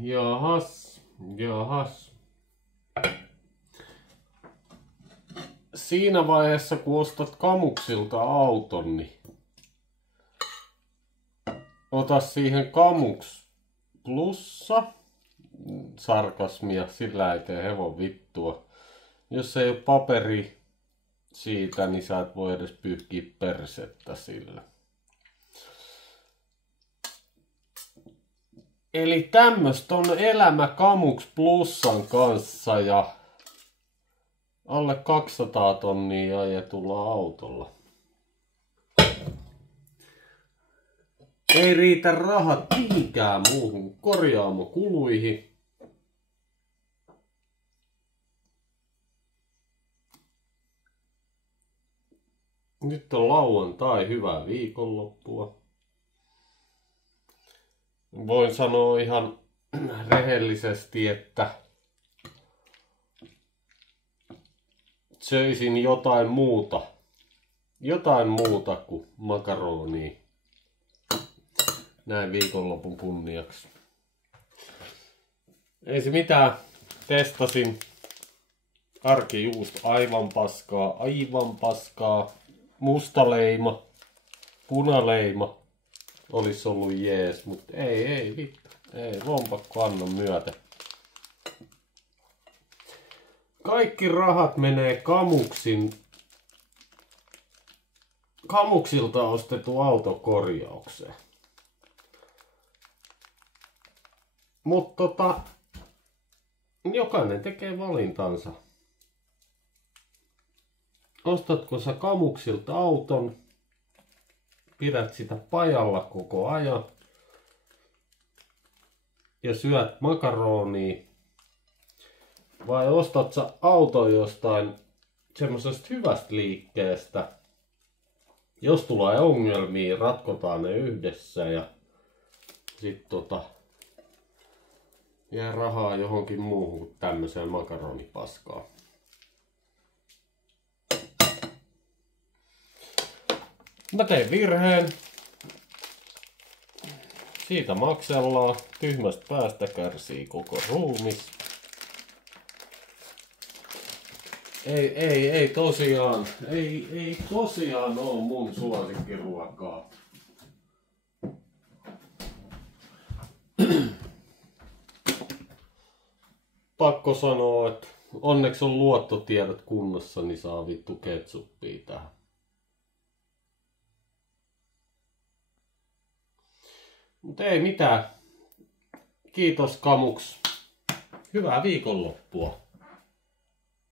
Jahas, jahas. Siinä vaiheessa, kun ostat Kamuksilta auton, niin ota siihen Kamux plussa. Sarkasmia, sillä ei tee hevon vittua. Jos ei ole paperi siitä, niin sä et voi edes pyyhkiä persettä sillä. Eli tämmöstä on elämä Kamux Plussan kanssa ja alle 200 tonnia ajetulla autolla. Ei riitä rahat mihinkään muuhun korjaamokuluihin. Nyt on lauantai, hyvää viikonloppua. Voin sanoa ihan rehellisesti, että söisin jotain muuta. Jotain muuta kuin makaronia. Näin viikonlopun kunniaksi. Ei se mitään. Testasin arkijuusto. Aivan paskaa. Aivan paskaa. Musta leima. Punaleima. Olisi ollut jees, mutta ei vittu. Ei lompakko anna myötä. Kaikki rahat menee Kamuksilta ostettu autokorjaukseen. Mutta jokainen tekee valintansa. Ostatko sä Kamuksilta auton, pidät sitä pajalla koko ajan ja syöt makaronia, vai ostat sä auton jostain semmosesta hyvästä liikkeestä. Jos tulee ongelmia, ratkotaan ne yhdessä ja sit jää rahaa johonkin muuhun kuin tämmöiseen makaronipaskaan. Mä tein virheen. Siitä maksellaan. Tyhmästä päästä kärsii koko ruumis. Ei tosiaan oo mun suosikkiruokaa. Pakko sanoa, että onneksi on luottotiedot kunnossa, niin saa vittu ketsuppia tähän. Mut ei mitään. Kiitos Kamux. Hyvää viikonloppua.